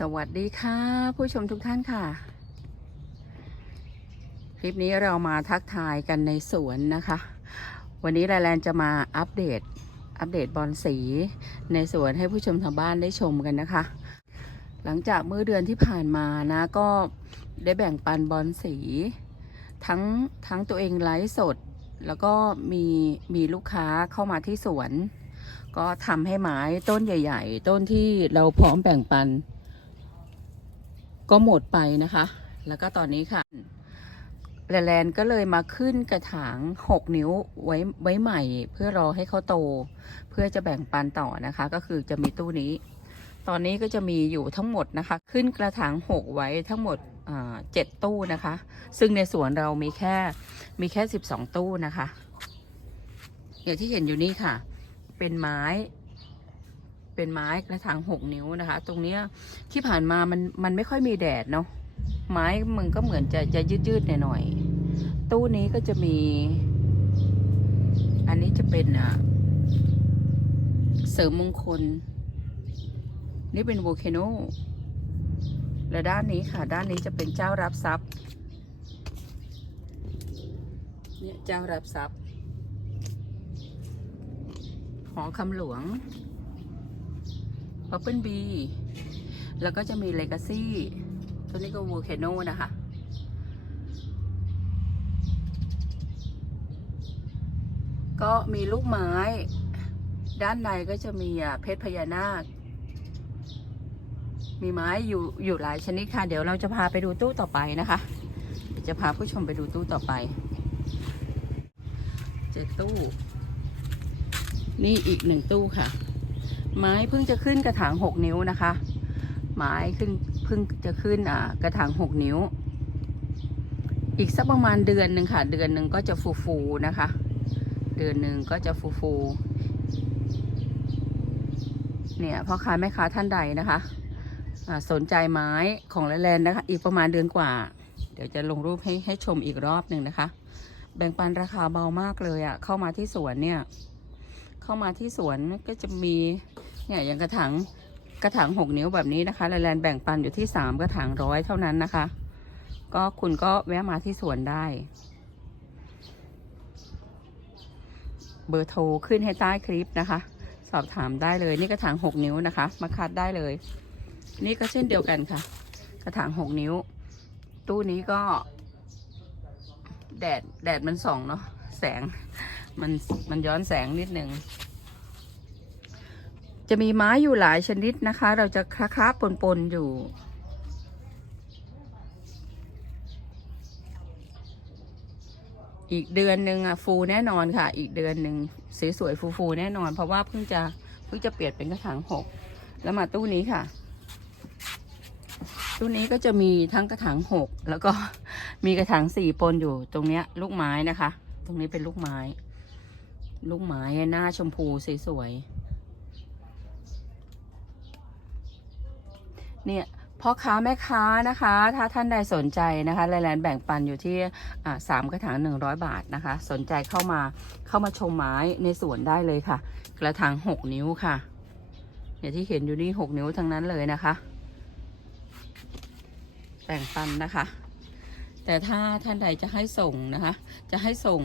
สวัสดีค่ะ ผู้ชมทุกท่านค่ะ คลิปนี้เรามาทักทายกันในสวนนะคะ วันนี้รายแลนจะมาอัปเดต อัปเดตบอลสีในสวนให้ผู้ชมทางบ้านได้ชมกันนะคะ หลังจากเมื่อเดือนที่ผ่านมานะ ก็ได้แบ่งปันบอลสี ทั้งทั้งตัวเองไลฟ์สด แล้วก็มีมีลูกค้าเข้ามาที่สวนก็ทำให้ไม้ต้นใหญ่ ๆ ต้นที่เราพร้อมแบ่งปัน ก็หมดไปนะคะ แล้วก็ตอนนี้ค่ะแลนด์ก็เลยมาขึ้นกระถาง 6 นิ้วไว้ไว้ใหม่เพื่อรอให้เขาโต เพื่อจะแบ่งปันต่อนะคะ ก็คือจะมีตู้นี้ ตอนนี้ก็จะมีอยู่ทั้งหมดนะคะ ขึ้นกระถาง 6 ไว้ทั้งหมดเจ็ดตู้นะคะ ซึ่งในสวนเรามีแค่มีแค่ 12 ตู้นะคะอย่างที่เห็นอยู่นี่ค่ะ เป็นไม้ เป็นไม้กระถางหกนิ้วนะคะ ตรงเนี้ยที่ผ่านมามันมันไม่ค่อยมีแดดเนาะไม้มันก็เหมือนจะจะยืดยืดๆหน่อยๆตู้นี้ก็จะมี อันนี้จะเป็นอะเสริมมงคล นี่เป็นโวเคโนและด้านนี้ค่ะ ด้านนี้จะเป็นเจ้ารับทรัพย์เนี่ยเจ้ารับทรัพย์หอคำหลวง p ั r เปิลบีแล้วก็จะมี Legacy ตัวนี้ก็ Volcano นะคะ ก็มีลูกไม้ ด้านในก็จะมีอะเพชรพญานาค มีไม้อยู่อยู่หลายชนิดค่ะ เดี๋ยวเราจะพาไปดูตู้ต่อไปนะคะจะพาผู้ชมไปดูตู้ต่อไป เจ็ดตู้ นี่อีกหนึ่งตู้ค่ะ ไม้เพิ่งจะขึ้นกระถางหกนิ้วนะคะ ไม้ขึ้นเพิ่งจะขึ้นอ่ากระถางหกนิ้ว อีกสักประมาณเดือนหนึ่งค่ะ เดือนหนึ่งก็จะฟูฟูนะคะ เดือนหนึ่งก็จะฟูฟูเนี่ยพ่อค้าแม่ค้าท่านใดนะคะอ่าสนใจไม้ของแลนด์นะคะ อีกประมาณเดือนกว่า เดี๋ยวจะลงรูปให้ให้ชมอีกรอบหนึ่งนะคะ แบ่งปันราคาเบามากเลยอะ่ะ เข้ามาที่สวนเนี่ย เข้ามาที่สวนก็จะมี เนี่ยอย่างกระถางกระถางหกนิ้วแบบนี้นะคะแลนแบ่งปันอยู่ที่สามกระถางร้อยเท่านั้นนะคะ ก็คุณก็แวะมาที่สวนได้ เบอร์โทรขึ้นให้ใต้คลิปนะคะ สอบถามได้เลยนี่กระถางหกนิ้วนะคะ มาคัดได้เลย นี่ก็เช่นเดียวกันค่ะ กระถางหกนิ้ว ตู้นี้ก็ แดดแดดมันส่องเนาะแสงมันมันย้อนแสงนิดหนึ่ง จะมีไม้อยู่หลายชนิดนะคะ เราจะคล้าคล้าปนปนๆอยู่ อีกเดือนหนึ่งอะฟูแน่นอนค่ะ อีกเดือนหนึ่งสวยๆฟูๆแน่นอน เพราะว่าเพิ่งจะเพิ่งจะเปลี่ยนเป็นกระถางหกแล้วมาตู้นี้ค่ะ ตู้นี้ก็จะมีทั้งกระถางหกแล้วก็มีกระถางสี่ปนอยู่ตรงเนี้ย ลูกไม้นะคะ ตรงนี้เป็นลูกไม้ ลูกไม้หน้าชมพูสวยๆ เนี่ยพ่อค้าแม่ค้านะคะ ถ้าท่านใดสนใจนะคะแลนด์แบ่งปันอยู่ที่สามกระถางหนึ่งร้อยบาทนะคะ สนใจเข้ามาเข้ามาชมไม้ในสวนได้เลยค่ะ กระถางหกนิ้วค่ะอย่างที่เห็นอยู่นี่หกนิ้วทั้งนั้นเลยนะคะ แบ่งปันนะคะ แต่ถ้าท่านใดจะให้ส่งนะคะ จะให้ส่ง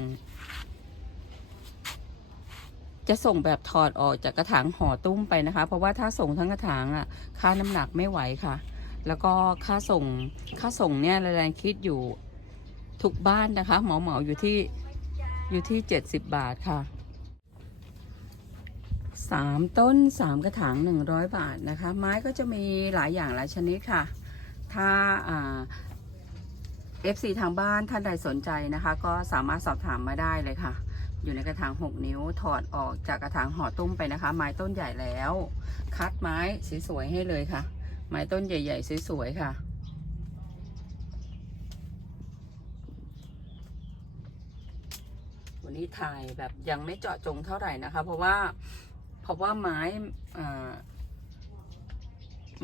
จะส่งแบบถอดออกจากกระถางห่อตุ้มไปนะคะ เพราะว่าถ้าส่งทั้งกระถางอะ ค่าน้ำหนักไม่ไหวค่ะ แล้วก็ค่าส่งค่าส่งเนี่ยแรงคิดอยู่ทุกบ้านนะคะเหมาเหมาอยู่ที่อยู่ที่เจ็ดสิบบาทค่ะสามต้นสามกระถางหนึ่งร้อยบาทนะคะ ไม้ก็จะมีหลายอย่างหลายชนิดค่ะ ถ้าอ่า FC ทางบ้านท่านใดสนใจนะคะ ก็สามารถสอบถามมาได้เลยค่ะ อยู่ในกระถาง 6 นิ้วถอดออกจากกระถางห่อตุ้มไปนะคะ ไม้ต้นใหญ่แล้ว คัดไม้สวยๆให้เลยค่ะ ไม้ต้นใหญ่ ๆสวยๆค่ะ วันนี้ถ่ายแบบยังไม่เจาะจงเท่าไหร่นะคะ เพราะว่าเพราะว่าไม้อ่า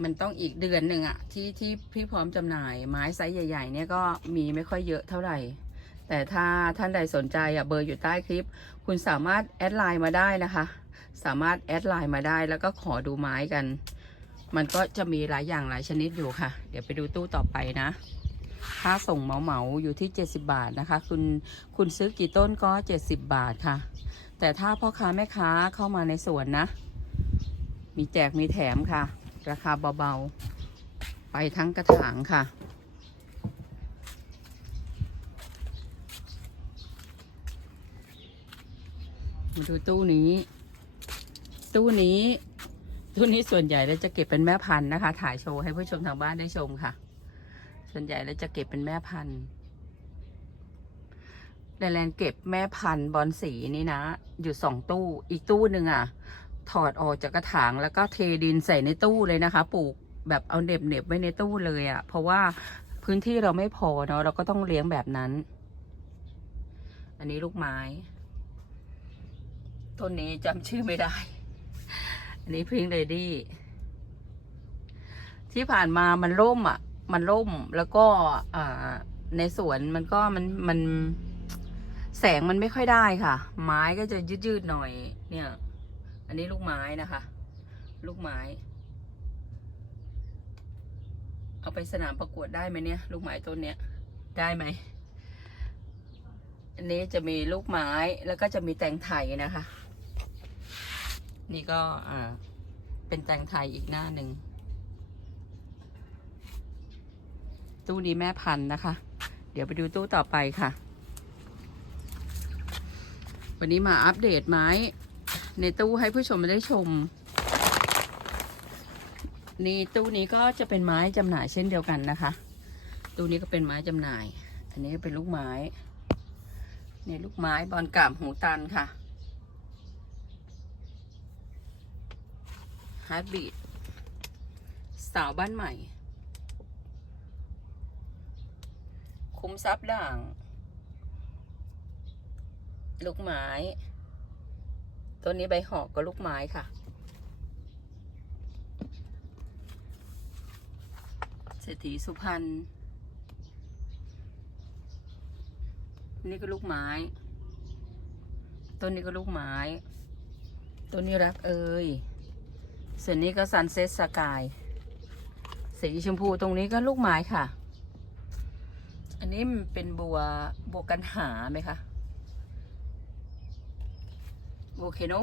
มันต้องอีกเดือนหนึ่งอะที่ที่พี่พร้อมจำหน่ายไม้ไซส์ใหญ่ ๆ เนี่ยก็มีไม่ค่อยเยอะเท่าไหร่ แต่ถ้าท่านใดสนใจอะเบอร์อยู่ใต้คลิป คุณสามารถแอดไลน์มาได้นะคะ สามารถแอดไลน์มาได้แล้วก็ขอดูไม้กัน มันก็จะมีหลายอย่างหลายชนิดอยู่ค่ะ เดี๋ยวไปดูตู้ต่อไปนะ ค่าส่งเหมาเหมาอยู่ที่ 70 บาทนะคะ คุณคุณซื้อกี่ต้นก็ 70 บาทค่ะ แต่ถ้าพ่อค้าแม่ค้าเข้ามาในสวนนะ มีแจกมีแถมค่ะ ราคาเบาๆ ไปทั้งกระถางค่ะ มาดูตู้นี้ ตู้นี้ ตู้นี้ส่วนใหญ่เราจะเก็บเป็นแม่พันธุ์นะคะ ถ่ายโชว์ให้ผู้ชมทางบ้านได้ชมค่ะ ส่วนใหญ่เราจะเก็บเป็นแม่พันธุ์แลนเก็บแม่พันธุ์บอลสีนี่นะ อยู่สองตู้ อีกตู้หนึ่งอะ ถอดออกจากกระถางแล้วก็เทดินใส่ในตู้เลยนะคะ ปลูกแบบเอาเน็บเน็บไว้ในตู้เลยอะ่ะ เพราะว่าพื้นที่เราไม่พอเนาะเราก็ต้องเลี้ยงแบบนั้น อันนี้ลูกไม้ ต้นนี้จำชื่อไม่ได้ อันนี้พิงเลดี้ที่ผ่านมามันร่มอะ มันร่มแล้วก็อ่าในสวนมันก็มันมันแสงมันไม่ค่อยได้ค่ะ ไม้ก็จะยืดๆหน่อย เนี่ย อันนี้ลูกไม้นะคะ ลูกไม้ เอาไปสนามประกวดได้ไหมเนี่ย ลูกไม้ต้นเนี้ยได้ไหมอันนี้จะมีลูกไม้แล้วก็จะมีแตงไทยนะคะ นี่ก็อ่าเป็นแตงไทยอีกหน้าหนึ่ง ตู้นี้แม่พันธุ์นะคะ เดี๋ยวไปดูตู้ต่อไปค่ะ วันนี้มาอัปเดตไม้ ในตู้ให้ผู้ชมได้ชม นี่ตู้นี้ก็จะเป็นไม้จำหน่ายเช่นเดียวกันนะคะ ตู้นี้ก็เป็นไม้จำหน่าย อันนี้ก็เป็นลูกไม้เนี่ลูกไม้บอลกาบหูตันค่ะ ฮาร์ดบีดสาวบ้านใหม่ คุ้มทรัพย์ด่าง ลูกไม้ต้นนี้ใบหอกก็ลูกไม้ค่ะ เศรษฐีสุพรรณนี่ก็ลูกไม้ ต้นนี้ก็ลูกไม้ ต้นนี้รักเอ่ย ส่วนนี้ก็ซันเซ็ตสกาย สีชมพูตรงนี้ก็ลูกไม้ค่ะ อันนี้มันเป็นบัวบัวกันหาไหมคะโวเคโน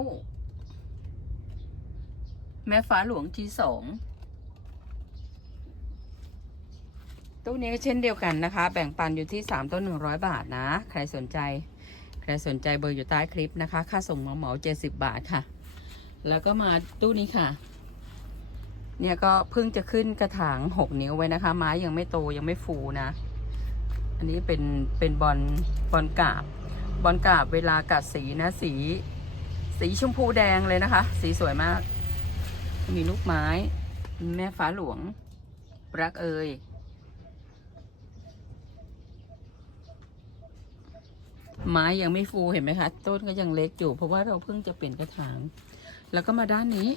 แม่ฟ้าหลวงที่สองตู้นี้ก็เช่นเดียวกันนะคะ แบ่งปันอยู่ที่ 3 ต้น 100 บาทนะ ใครสนใจ ใครสนใจเบอร์อยู่ใต้คลิปนะคะ ค่าส่งเหมาเหมา70 บาทค่ะ แล้วก็มาตู้นี้ค่ะ เนี่ยก็เพิ่งจะขึ้นกระถาง6นิ้วไว้นะคะ ไม้ยังไม่โตยังไม่ฟูนะ อันนี้เป็นเป็นบอลบอลกาบบอลกาบเวลากัดสีนะ สี สีชมพูแดงเลยนะคะ สีสวยมาก มีลูกไม้ แม่ฟ้าหลวง รักเอ่ยไม้ยังไม่ฟูเห็นไหมคะ ต้นก็ยังเล็กอยู่ เพราะว่าเราเพิ่งจะเปลี่ยนกระถาง แล้วก็มาด้านนี้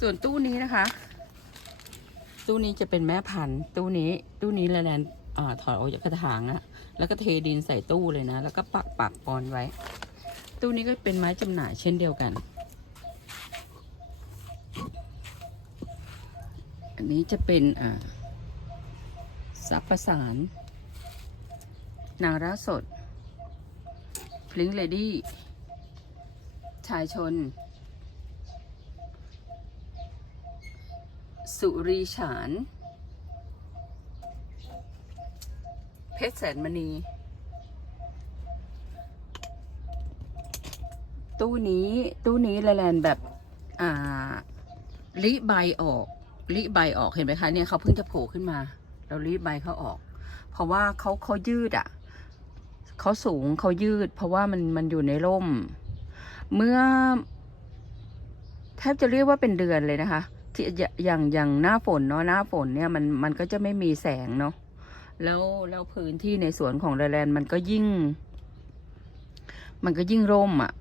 ส่วนตู้นี้นะคะ ตู้นี้จะเป็นแม่พันธุ์ตู้นี้ตู้นี้แลนด์อ่าถอดออกจากกระถางอะแล้วก็เทดินใส่ตู้เลยนะ แล้วก็ปักปักปอนไว้ ตู้นี้ก็เป็นไม้จำหน่ายเช่นเดียวกัน อันนี้จะเป็นอ่าซับประสาน นางร้าสดพลิงเลดี้ชายชน สุรีฉาน เพชรแสนมณี ตู้นี้ตู้นี้ละแลนแบบ อ่าลิใบออกลิใบออกเห็นไหมคะเนี่ยเขาเพิ่งจะโผล่ขึ้นมา เราลิใบเขาออก เพราะว่าเขาเขายืดอะเขาสูงเขายืด เพราะว่ามันมันอยู่ในร่ม เมื่อแทบจะเรียกว่าเป็นเดือนเลยนะคะ ที่อย่างอย่างหน้าฝนเนาะหน้าฝนเนี่ยมันมันก็จะไม่มีแสงเนาะแล้วแล้วพื้นที่ในสวนของแลนด์มันก็ยิ่ง มันก็ยิ่งร่มอะ่ะ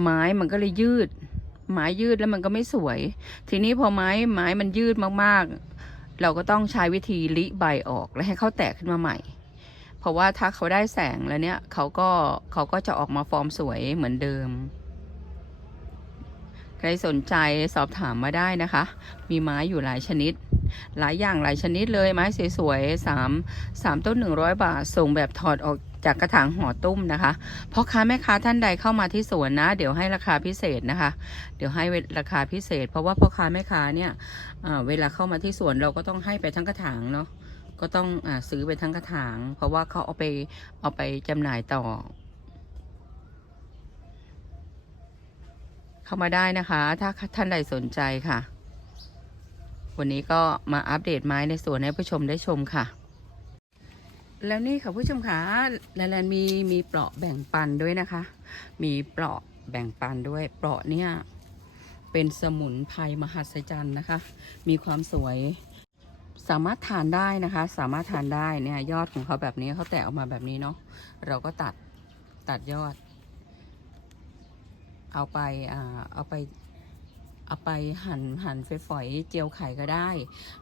ไม้มันก็เลยยืด ไม้ยืดแล้วมันก็ไม่สวย ทีนี้พอไม้ไม้มันยืดมากๆ เราก็ต้องใช้วิธีลิใบออกแล้วให้เขาแตกขึ้นมาใหม่ เพราะว่าถ้าเขาได้แสงแล้วเนี่ยเขาก็เขาก็จะออกมาฟอร์มสวยเหมือนเดิม ใครสนใจสอบถามมาได้นะคะ มีไม้อยู่หลายชนิด หลายอย่างหลายชนิดเลยไม้สวยๆสามสามต้นหนึ่งร้อยบาท ส่งแบบถอดออกจากกระถางห่อตุ้มนะคะพ่อค้าแม่ค้าท่านใดเข้ามาที่สวนนะ เดี๋ยวให้ราคาพิเศษนะคะ เดี๋ยวให้ราคาพิเศษ เพราะว่าพ่อค้าแม่ค้าเนี่ยเวลาเข้ามาที่สวนเราก็ต้องให้ไปทั้งกระถางเนาะก็ต้องอซื้อไปทั้งกระถาง เพราะว่าเขาเอาไปเอาไปจำหน่ายต่อ เข้ามาได้นะคะ ถ้าท่านใดสนใจค่ะ วันนี้ก็มาอัปเดตไม้ในสวนให้ผู้ชมได้ชมค่ะ แล้วนี่ค่ะผู้ชมคะแลนแลนมีมีเปราะแบ่งปันด้วยนะคะ มีเปราะแบ่งปันด้วยเปราะเนี่ยเป็นสมุนไพรมหัศจรรย์นะคะ มีความสวยสามารถทานได้นะคะ สามารถทานได้เนี่ยยอดของเขาแบบนี้เขาแตกออกมาแบบนี้เนาะเราก็ตัดตัดยอด เอาไปอ่าเอาไปเอาไปหั่นหั่นฝอยเจียวไข่ก็ได้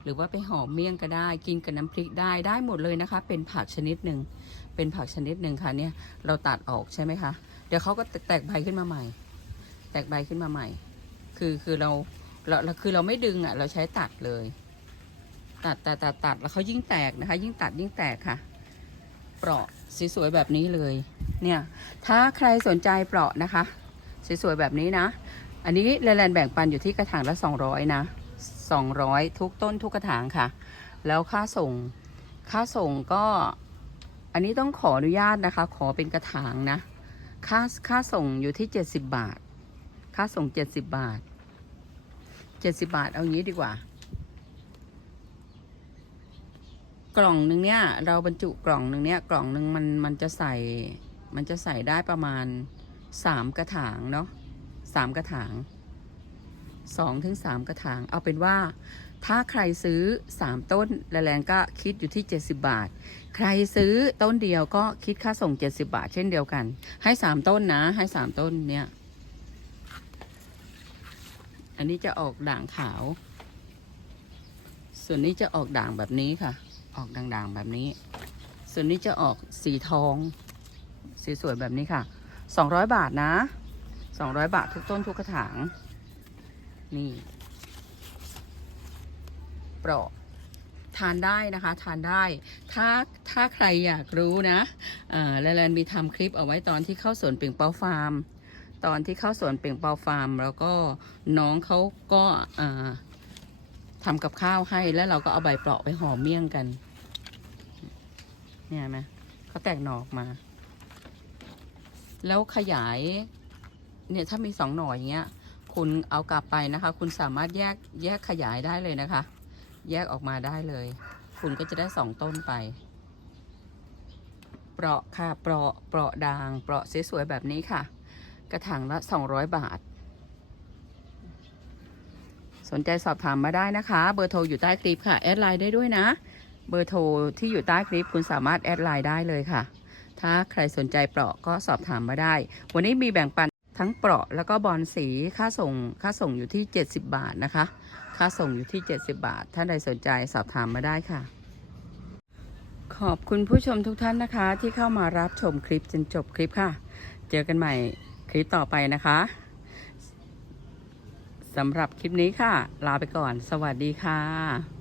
หรือว่าไปห่อเมี่ยงก็ได้ กินกับน้ำพริกได้ได้หมดเลยนะคะ เป็นผักชนิดหนึ่งเป็นผักชนิดหนึ่งค่ะเนี่ยเราตัดออกใช่ไหมคะ เดี๋ยวเขาก็แตกใบขึ้นมาใหม่ แตกใบขึ้นมาใหม่ คือคือเราเราเราคือเราไม่ดึงอะเราใช้ตัดเลย ตัดตัดตัดตัดแล้วเขายิ่งแตกนะคะ ยิ่งตัดยิ่งแตกค่ะ เปราะสวยๆแบบนี้เลย เนี่ยถ้าใครสนใจเปราะนะคะ สวยๆแบบนี้นะ อันนี้แลนด์แบ่งปันอยู่ที่กระถางละ 200 นะ 200 ทุกต้นทุกกระถางค่ะ แล้วค่าส่งค่าส่งก็อันนี้ต้องขออนุญาตนะคะ ขอเป็นกระถางนะ ค่าค่าส่งอยู่ที่ 70 บาท ค่าส่ง 70 บาท 70 บาทเอางี้ดีกว่า กล่องหนึ่งเนี่ย เราบรรจุกล่องหนึ่งเนี่ย กล่องหนึ่งมันมันจะใส่มันจะใส่ได้ประมาณ 3กระถางเนาะสามกระถางสองถึงสามกระถาง เอาเป็นว่า ถ้าใครซื้อสามต้นแลนก็คิดอยู่ที่70บาท ใครซื้อต้นเดียวก็คิดค่าส่ง70บาท เช่นเดียวกัน ให้สามต้นนะ ให้สามต้นเนี่ย อันนี้จะออกด่างขาว ส่วนนี้จะออกด่างแบบนี้ค่ะ ออกด่างๆแบบนี้ ส่วนนี้จะออกสีทอง สีสวยแบบนี้ค่ะ 200 บาทนะสองร้อยบาททุกต้นทุกกระถาง นี่เปราะทานได้นะคะทานได้ถ้าถ้าใครอยากรู้นะอแลนแลนมีทำคลิปเอาไว้ตอนที่เข้าสวนเปล่งเปาฟาร์ม ตอนที่เข้าสวนเปล่งเปาฟาร์ม แล้วก็น้องเขาก็อ่าทำกับข้าวให้แล้วเราก็เอาใบเปราะไปห่อเมี่ยงกัน เนี่ยเห็นไหมเขาแตกหนอกมา แล้วขยายเนี่ยถ้ามีสองหน่ออย่างเงี้ย คุณเอากลับไปนะคะ คุณสามารถแยกแยกขยายได้เลยนะคะ แยกออกมาได้เลย คุณก็จะได้สองต้นไป เปราะค่ะ เปราะเปราะด่าง เปราะสวยๆแบบนี้ค่ะ กระถางละสองร้อยบาท สนใจสอบถามมาได้นะคะ เบอร์โทรอยู่ใต้คลิปค่ะ แอดไลน์ได้ด้วยนะ เบอร์โทรที่อยู่ใต้คลิปคุณสามารถแอดไลน์ได้เลยค่ะ ถ้าใครสนใจเปราะก็สอบถามมาได้ วันนี้มีแบ่งปันทั้งเปราะแล้วก็บอลสีค่าส่งค่าส่งอยู่ที่ 70 บาทนะคะ ค่าส่งอยู่ที่ 70 บาท ท่านใดสนใจสอบถามมาได้ค่ะ ขอบคุณผู้ชมทุกท่านนะคะ ที่เข้ามารับชมคลิปจนจบคลิปค่ะ เจอกันใหม่คลิปต่อไปนะคะสำหรับคลิปนี้ค่ะ ลาไปก่อน สวัสดีค่ะ